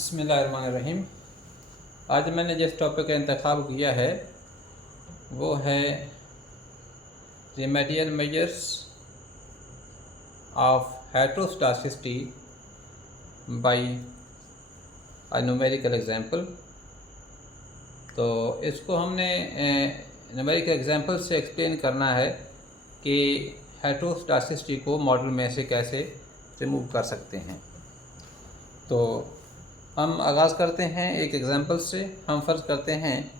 बिस्मिल्लाहिर्रहमानिर्रहीम। आज मैंने जिस टॉपिक का इंतखाब किया है वो है remedial measures of heteroscedasticity by a numerical example. तो इसको हमने न्यूमेरिकल एग्जांपल से एक्सप्लेन करना है कि हेट्रोस्टासिटी को मॉडल में से कैसे रिमूव कर सकते हैं। तो हम आगाज़ करते हैं एक एग्जांपल से। हम फ़र्ज़ करते हैं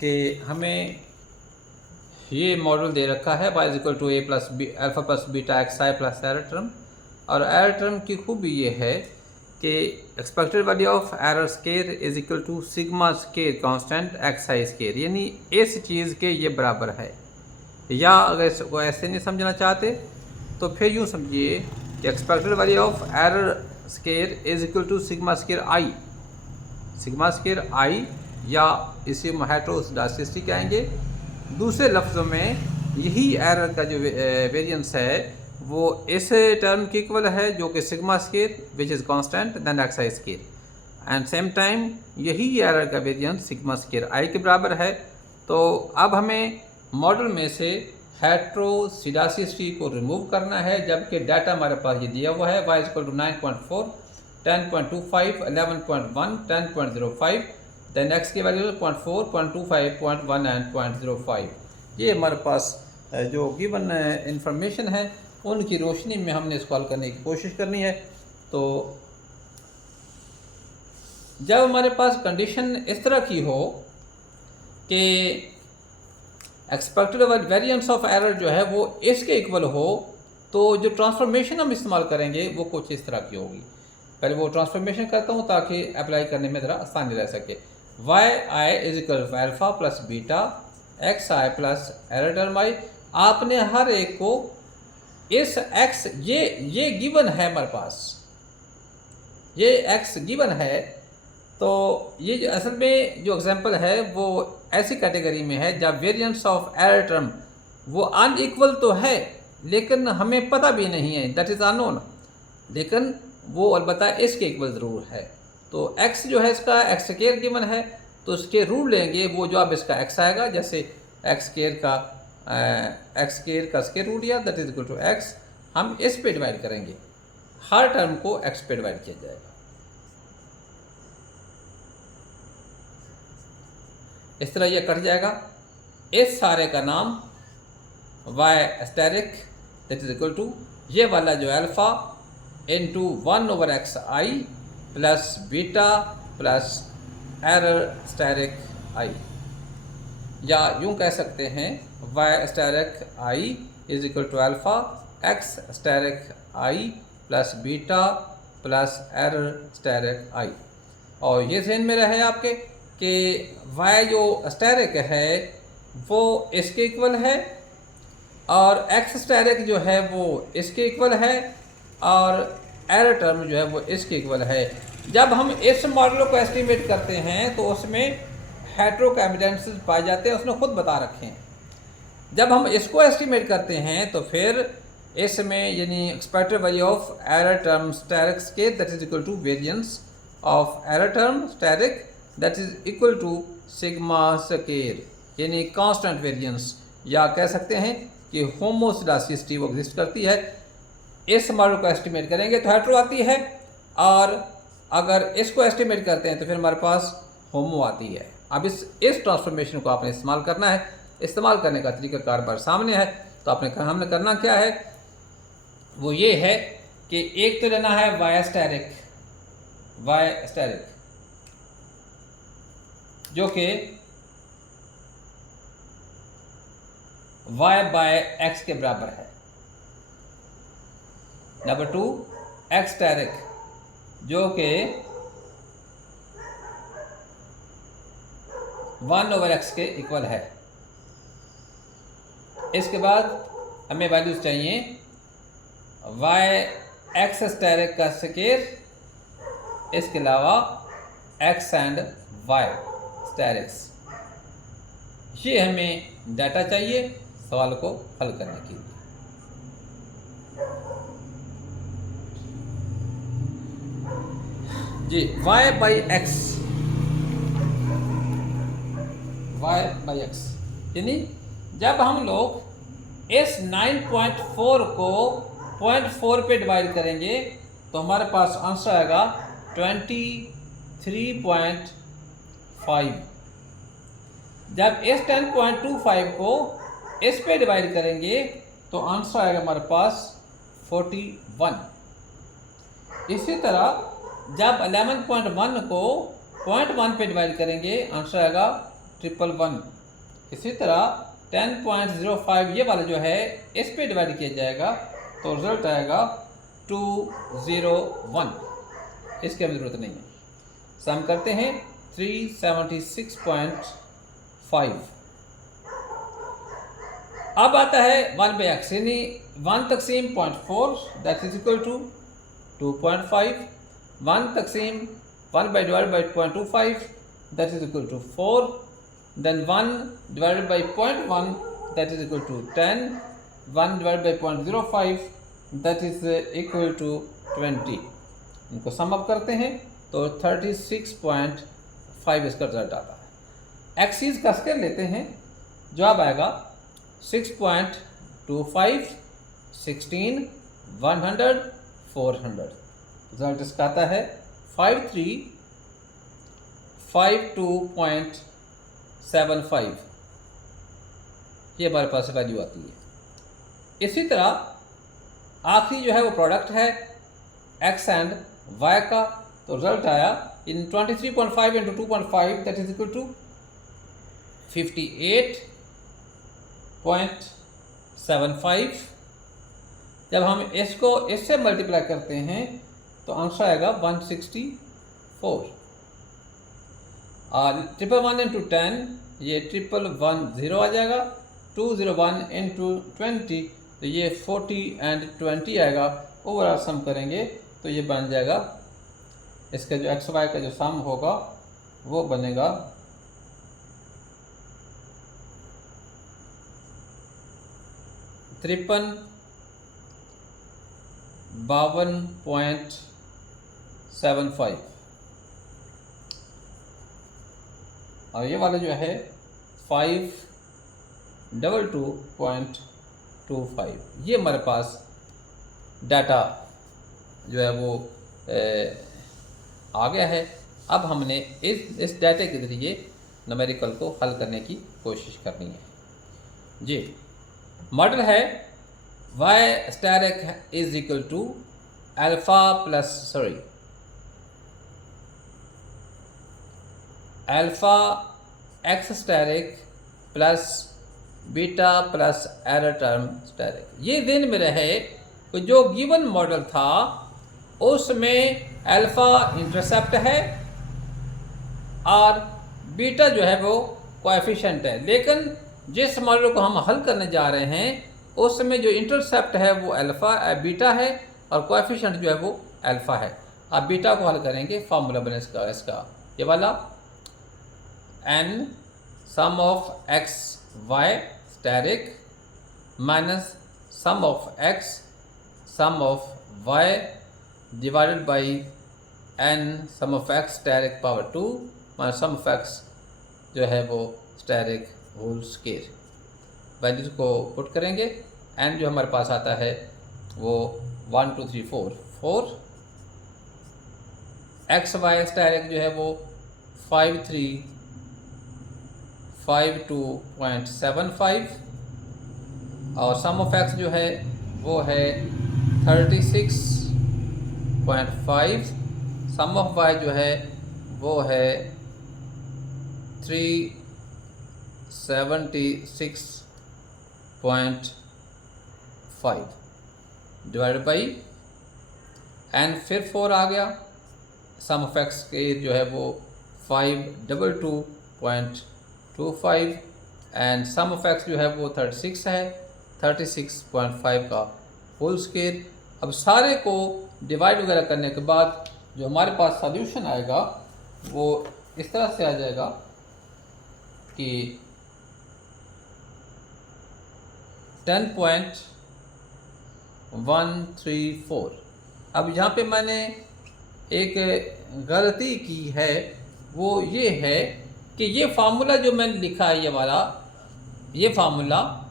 कि हमें ये मॉडल दे रखा है y equal to a plus B alpha plus beta x I plus error term. और एरर टर्म की खूबी ये है कि expected value of error square is equal to sigma square constant X I square, यानी इस चीज़ के ये बराबर है। या अगर इसको ऐसे नहीं समझना चाहते तो फिर यूँ समझिए कि expected value of error square is equal to sigma square i या इसे हेट्रोस्टासिटी कहेंगे। दूसरे लफ्ज़ों में यही एरर का जो वेरिएंस है वो इस टर्म की इक्वल है जो कि sigma square which is constant then X I square and same time यही एरर का वेरिएंस सिग्मा स्केयर आई के बराबर है। तो अब हमें मॉडल में से हेट्रोस्टासिटी को रिमूव करना है, जबकि डाटा हमारे पास ये दिया हुआ है y equal to 9.4, 10.25, 11.1, 10.05, then x की वैल्यू 0.4, 0.25, 0.1 एंड 0.05। ये हमारे पास जो गिवन इंफॉर्मेशन है उनकी रोशनी में हमने इसको हल करने की कोशिश करनी है। तो जब हमारे पास कंडीशन इस तरह की हो कि एक्सपेक्टेड वेरिएंस ऑफ एरर जो है वो इसके इक्वल हो, तो जो ट्रांसफॉर्मेशन हम इस्तेमाल करेंगे वो कुछ इस तरह की होगी। पहले वो ट्रांसफॉर्मेशन करता हूँ ताकि अप्लाई करने में ज़रा आसानी रह सके। Y I is equal to alpha plus beta x I plus error term i. आपने हर एक को इस एक्स ये गिवन है हमारे पास, ये एक्स गिवन है। तो ये जो असल में जो एग्जांपल है वो ऐसी कैटेगरी में है जब वेरिएंस ऑफ एरर टर्म वो अनइक्वल तो है लेकिन हमें पता भी नहीं है, दैट इज़ अननोन, लेकिन वो अलबत्ता इसके इक्वल ज़रूर है। तो x जो है इसका एक्स स्क्वायर गिवन है तो इसके रूट लेंगे, वो जो अब इसका x आएगा, जैसे एक्स स्क्वायर का स्क्वायर रूट लिया that is equal to x, हम इस पे डिवाइड करेंगे, हर टर्म को x पे डिवाइड किया जाएगा। इस तरह ये कट जाएगा। इस सारे का नाम y asterisk that is equal to ये वाला जो alpha into 1/xi plus beta plus error asterisk i, या यूँ कह सकते हैं y asterisk i is equal to alpha x asterisk i plus beta plus error asterisk i. और ये ध्यान में रहे आपके कि y जो स्टेरिक है वो इसके इक्वल है और x स्टेरिक जो है वो इसके इक्वल है और एरर टर्म जो है वो इसके इक्वल है। जब हम इस मॉडल को एस्टिमेट करते हैं तो उसमें हेट्रो एविडेंसेस पाए जाते हैं, उसने खुद बता रखे हैं। जब हम इसको एस्टिमेट करते हैं तो फिर इसमें यानी expected value of error term asterisk square that is equal to variance of error term asterisk that is equal to sigma square, यानी कांस्टेंट वेरिएंस, या कह सकते हैं कि होमोस्टासिटी वो एग्जिस्ट करती है। इस मॉडल को एस्टिमेट करेंगे तो हेट्रो आती है, और अगर इसको एस्टिमेट करते हैं तो फिर हमारे पास होमो आती है। अब इस ट्रांसफॉर्मेशन को आपने इस्तेमाल करना है। इस्तेमाल करने का तरीका कारबार सामने है। तो हमने करना क्या है, वो ये है कि एक तो लेना है y स्टेरिक जो कि y बाय एक्स के बराबर है। नंबर 2 एक्स स्टेरिक जो कि 1/x के इक्वल है। इसके बाद हमें वैल्यूज चाहिए y एक्स स्टेरिक का स्क्वायर, इसके अलावा x एंड y स्टेरिक्स। ये हमें डाटा चाहिए सवाल को हल करने के लिए। जी y by x, y by x, यानी जब हम लोग इस 9.4 को 0.4 पे डिवाइड करेंगे तो हमारे पास आंसर आएगा 23.5। जब इस 10.25 को इस पे डिवाइड करेंगे तो आंसर आएगा हमारे पास 41। इसी तरह जब 11.1 को 0.1 पे डिवाइड करेंगे आंसर आएगा 111। इसी तरह 10.05 ये वाला जो है इस पे डिवाइड किया जाएगा तो रिजल्ट आएगा 201। इसकी हमें ज़रूरत नहीं है। सम करते हैं 376.5। अब आता है 1 बाई एक्स, यानी 1 तकसीम 0.4 दैट इज इक्वल टू 2.5, 1 तकसीम 1 by divide by 0.25 that is equal to 4, then 1 divided by 0.1 that is equal to 10, 1 divided by 0.05 that is equal to 20। इनको सम अप करते हैं तो 36.5 इसका रिजल्ट आता है। एक्सीज का स्केल लेते हैं, जवाब आएगा 6.25, 16, 100, 400। रिजल्ट इसका आता है 5352.75। ये हमारे पास वैल्यू आती है। इसी तरह आखिरी जो है वो प्रोडक्ट है एक्स एंड वाई का, तो रिजल्ट आया इन 23.5 into 2.5 that is equal to 58.75। जब हम इसको इससे मल्टीप्लाई करते हैं तो आंसर आएगा 164। और 111 इंटू 10 ये 1110 आ जाएगा, 201 इंटू 20 तो ये 40 एंड 20 आएगा। ओवरऑल सम करेंगे तो ये बन जाएगा, इसका जो एक्स वाई का जो सम होगा वो बनेगा 5352.75। और ये वाला जो है 522.25। ये हमारे पास डाटा जो है वो आ गया है। अब हमने इस डाटा के ज़रिए न्यूमेरिकल को हल करने की कोशिश करनी है। जी मॉडल है y star X is equal to alpha X star X plus beta plus error term star X. ये दिन में रहे तो जो गिवन मॉडल था उसमें अल्फ़ा इंटरसेप्ट है और बीटा जो है वो कोएफिशिएंट है, लेकिन जिस मॉडल को हम हल करने जा रहे हैं उसमें जो इंटरसेप्ट है वो बीटा है और कोएफिशिएंट जो है वो अल्फ़ा है। अब बीटा को हल करेंगे, फार्मूला बने इसका ये वाला n sum of X Y asterisk minus sum of X sum of Y divided by n sum of X asterisk power 2 माइनस सम ऑफ एक्स जो है वो स्टैरिक होल स्क्वायर। वैल्यूज को पुट करेंगे, n जो हमारे पास आता है वो 1 2 3 4 एक्स वाई स्टैरिक जो है वो 5352.75 और सम ऑफ एक्स जो है वो है 36.5, सम ऑफ वाई जो है वो है 376.5 डिवाइडेड बाई एन, फिर 4 आ गया। सम ऑफ एक्स के जो है वो 522.25 एंड सम ऑफ एक्स जो है वो 36 है, 36.5 का होल स्क्वायर। अब सारे को डिवाइड वगैरह करने के बाद जो हमारे पास सॉल्यूशन आएगा वो इस तरह से आ जाएगा कि 10.134। अब यहाँ पे मैंने एक गलती की है वो ये है कि ये फार्मूला जो मैंने लिखा है, ये वाला ये फार्मूला,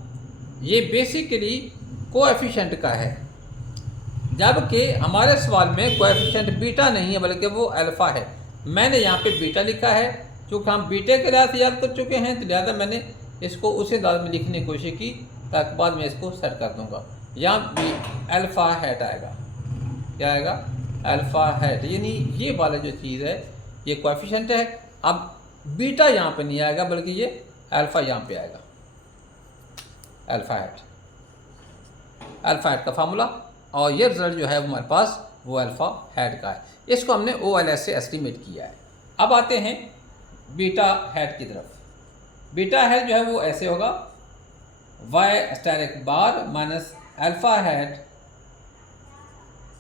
ये बेसिकली कोएफिशिएंट का है, जबकि हमारे सवाल में कोएफिशिएंट बीटा नहीं है बल्कि वो अल्फ़ा है। मैंने यहाँ पे बीटा लिखा है, चूँकि हम बीटे के लिहाज से याद कर चुके हैं तो लिहाजा मैंने इसको उसी अंदाज में लिखने की कोशिश की ताकि बाद में इसको सेट कर दूंगा। यहाँ भी अल्फ़ा हैट आएगा, क्या आएगा? अल्फ़ा हैट, यानी ये वाला जो चीज़ है ये कोएफिशिएंट है। अब बीटा यहाँ पे नहीं आएगा बल्कि ये अल्फ़ा यहाँ पे आएगा, अल्फ़ा हैट का फार्मूला, और ये रिजल्ट जो है वो हमारे पास वो अल्फ़ा हैट का है। इसको हमने OLS से एस्टिमेट किया है। अब आते हैं बीटा हैट की तरफ। बीटा हैट जो है वो ऐसे होगा, y asterisk bar minus alpha hat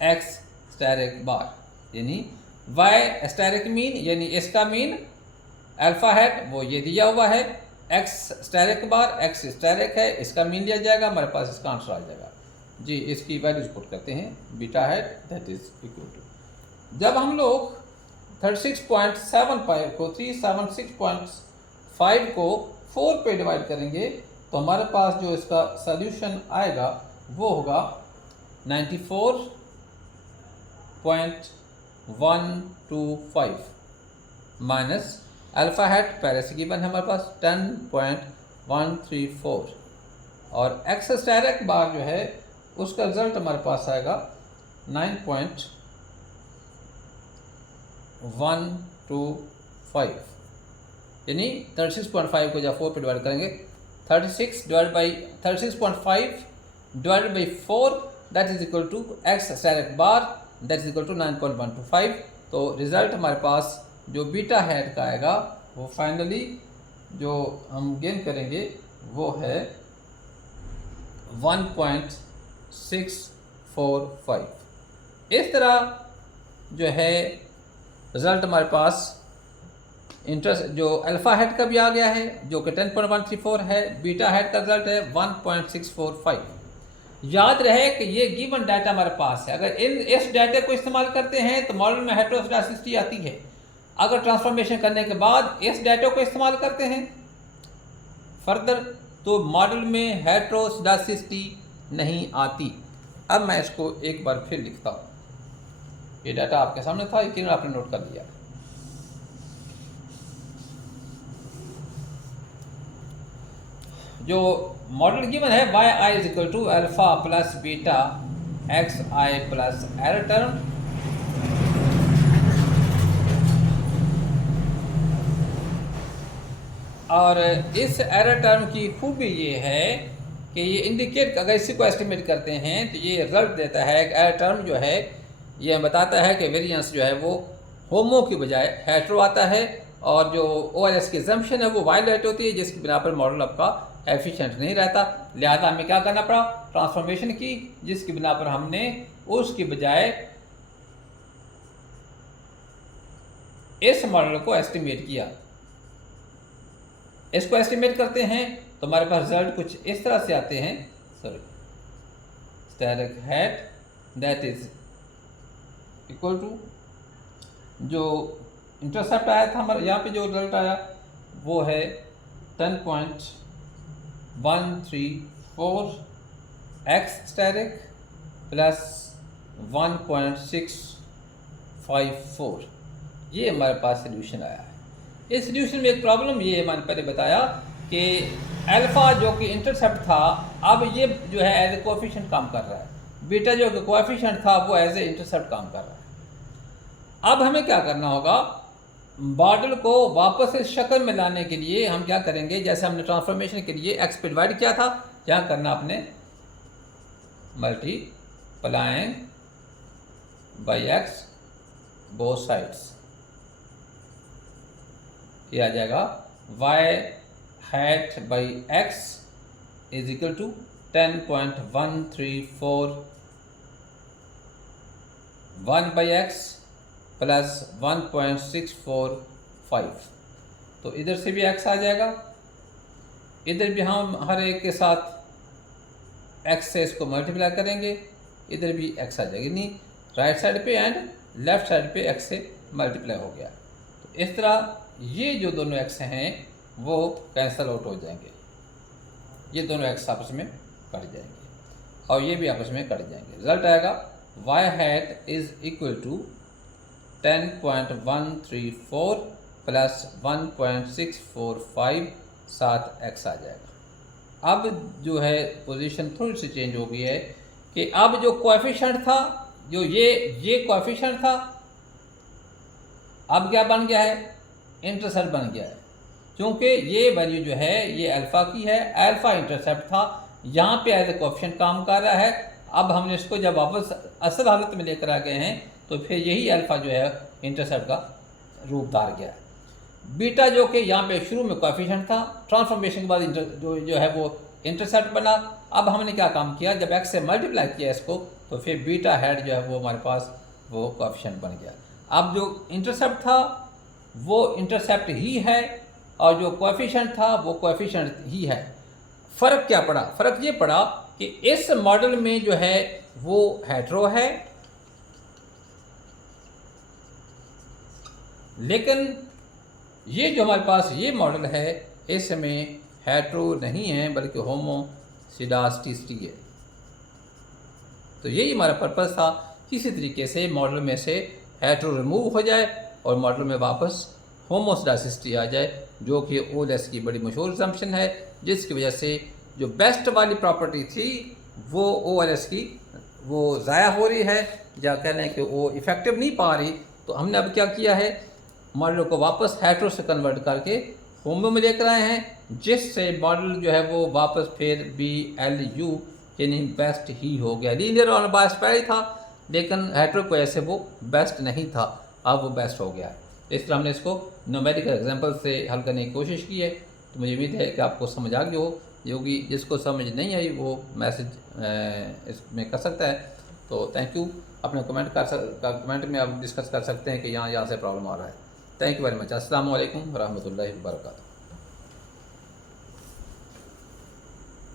x asterisk bar, यानी वाई स्टैरिक मीन यानी इसका मीन, अल्फ़ा हैट वो ये दिया हुआ है, एक्स स्टैरिक बार, एक्स स्टैरिक है, इसका मीन लिया जाएगा, हमारे पास इसका आंसर आ जाएगा जी। इसकी वैल्यूज पुट करते हैं, beta hat that is equal to, जब हम लोग 36.75 को 376.5 को 4 पे डिवाइड करेंगे तो हमारे पास जो इसका सॉल्यूशन आएगा वो होगा 94.125 माइनस अल्फ़ा हैट पहले से गिवन है हमारे पास 10.134 और एक्स स्टैरिक बार जो है उसका रिजल्ट हमारे पास आएगा 9.125, यानी 36.5 को जब 4 पे डिवाइड करेंगे 36.5 divided by 4 that is equal to X asterisk bar that is equal to 9.125। तो रिजल्ट हमारे पास जो बीटा हैट का आएगा वो फाइनली जो हम गेन करेंगे वो है 1.645। इस तरह जो है रिज़ल्ट हमारे पास इंटरेस्ट जो अल्फ़ा हैट का भी आ गया है जो कि 10.134 है, बीटा हैट का रिजल्ट है 1.645। याद रहे कि ये गिवन डाटा हमारे पास है, अगर इस डाटा को इस्तेमाल करते हैं तो मॉडल में हेटेरोस्केडासिटी आती है, अगर ट्रांसफॉर्मेशन करने के बाद इस डाटा को इस्तेमाल करते हैं फर्दर तो मॉडल में हेटेरोस्केडासिटी नहीं आती। अब मैं इसको एक बार फिर लिखता हूँ, ये डाटा आपके सामने था, यकीन आपने नोट कर लिया। जो मॉडल गिवन है Y I is equal to alpha plus beta x I plus error term, और इस एरर टर्म की खूबी ये है कि ये इंडिकेट, अगर इसी को एस्टिमेट करते हैं तो ये रिजल्ट देता है कि एरर टर्म जो है ये बताता है कि वेरिएंस जो है वो होमो की बजाय हेट्रो आता है, और जो OLS की एजम्पशन है वो वायलेट होती है, जिसकी बिना पर मॉडल आपका एफिशिएंट नहीं रहता। लिहाजा हमें क्या करना पड़ा, ट्रांसफॉर्मेशन की, जिसकी बिना पर हमने उसकी बजाय इस मॉडल को एस्टिमेट किया। इसको एस्टिमेट करते हैं तो हमारे पास रिजल्ट कुछ इस तरह से आते हैं, sorry asterisk hat that is equal to, जो इंटरसेप्ट आया था हमारा यहाँ पे जो रिजल्ट आया वो है 10.134 एक्स स्टैरिक प्लस 1.654, ये हमारे पास सोल्यूशन आया है। इस सोल्यूशन में एक प्रॉब्लम ये मैंने पहले बताया कि अल्फ़ा जो कि इंटरसेप्ट था अब ये जो है एज ए कोएफिशिएंट काम कर रहा है, बीटा जो कि कोएफिशिएंट था वो एज ए इंटरसेप्ट काम कर रहा है। अब हमें क्या करना होगा, मॉडल को वापस इस शक्ल में लाने के लिए हम क्या करेंगे, जैसे हमने ट्रांसफॉर्मेशन के लिए एक्स पे डिवाइड किया था, क्या करना आपने multiplying by X both sides, ये आ जाएगा Y hat by X is equal to 10.134 1 by X plus 1.645। तो इधर से भी x आ जाएगा, इधर भी हम हर एक के साथ x से इसको मल्टीप्लाई करेंगे, इधर भी x आ जाएगी, नहीं राइट साइड पे एंड लेफ्ट साइड पे x से मल्टीप्लाई हो गया। तो इस तरह ये जो दोनों एक्स हैं वो कैंसिल आउट हो जाएंगे, ये दोनों एक्स आपस में कट जाएंगे और ये भी आपस में कट जाएंगे। रिजल्ट आएगा y hat is equal to 10.134 plus 1.645 7x आ जाएगा। अब जो है पोजीशन थोड़ी सी चेंज हो गई है कि अब जो कोएफिशिएंट था, जो ये कोएफिशिएंट था, अब क्या बन गया है, इंटरसेप्ट बन गया है। क्योंकि ये वैल्यू जो है ये अल्फ़ा की है, अल्फ़ा इंटरसेप्ट था, यहाँ पे एज ए कोएफिशिएंट काम कर रहा है। अब हमने इसको जब वापस असल हालत में लेकर आ गए हैं तो फिर यही अल्फ़ा जो है इंटरसेप्ट का रूप धार गया है। बीटा जो कि यहाँ पे शुरू में कोएफिशिएंट था, ट्रांसफॉर्मेशन के बाद जो है वो इंटरसेप्ट बना। अब हमने क्या काम किया, जब एक्स से मल्टीप्लाई किया इसको तो फिर बीटा हेड जो है वो हमारे पास वो कोएफिशिएंट बन गया। अब जो इंटरसेप्ट था वो इंटरसेप्ट ही है और जो कोएफिशिएंट था वो कोएफिशिएंट ही है। फ़र्क क्या पड़ा, फ़र्क ये पड़ा कि इस मॉडल में जो है वो हेटेरो है, लेकिन ये जो हमारे पास ये मॉडल है इसमें हेटेरो नहीं है बल्कि होमोसिडास्टिसिटी है। तो यही हमारा पर्पस था, किसी तरीके से मॉडल में से हेटेरो रिमूव हो जाए और मॉडल में वापस होमोसिडास्टिसिटी आ जाए, जो कि ओलेस की बड़ी मशहूर असम्पशन है, जिसकी वजह से जो बेस्ट वाली प्रॉपर्टी थी वो ओएलएस की वो ज़ाया हो रही है, या कह लें कि वो इफ़ेक्टिव नहीं पा रही। तो हमने अब क्या किया है, मॉडल को वापस हेटेरो से कन्वर्ट करके होमो में लेकर आए हैं, जिससे मॉडल जो है वो वापस फिर BLU यानी बेस्ट ही हो गया। लीनियर और बायस पहले था लेकिन हेटेरो की वजह से वो बेस्ट नहीं था, अब वो बेस्ट हो गया है। इस तरह हमने इसको न्यूमेरिकल एग्जांपल से हल करने की कोशिश की है। तो मुझे उम्मीद है कि आपको समझ आ गई हो। योगी जिसको समझ नहीं आई वो मैसेज इसमें कर सकता है। तो थैंक यू। अपने कमेंट में आप डिस्कस कर सकते हैं कि यहाँ से प्रॉब्लम आ रहा है। Thank you very much. अस्सलाम वालेकुम रहमतुल्लाहि व बरकातहू।